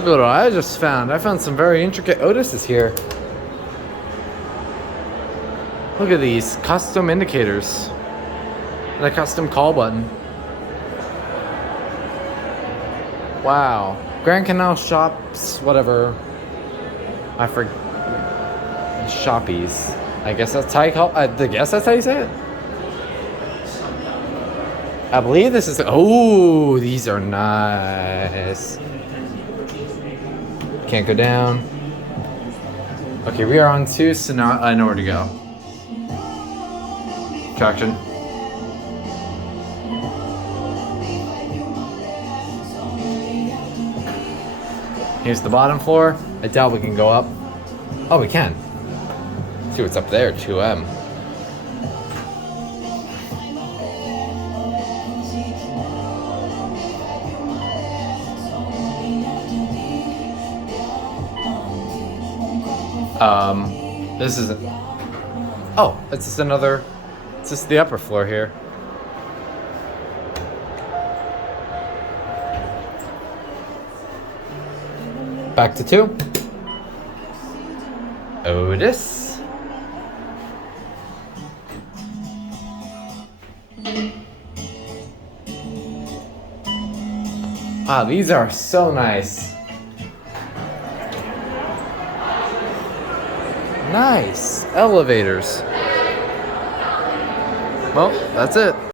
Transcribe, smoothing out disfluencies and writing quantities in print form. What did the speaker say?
Look at what I just found. I found some very intricate Otises here. Look at these custom indicators. And a custom call button. Wow. Grand Canal shops, whatever. I forget. Shoppies. I guess that's how you call. I guess that's how you say it. I believe this is. Oh, these are nice. Can't go down. Okay, we are on 2, so now I know where to go. Traction. Here's the bottom floor. I doubt we can go up. Oh, we can. See what's up there, 2M. This is. Oh, it's just another. It's just the upper floor here. Back to 2. Otis. Wow, these are so nice. Nice elevators. Well, that's it.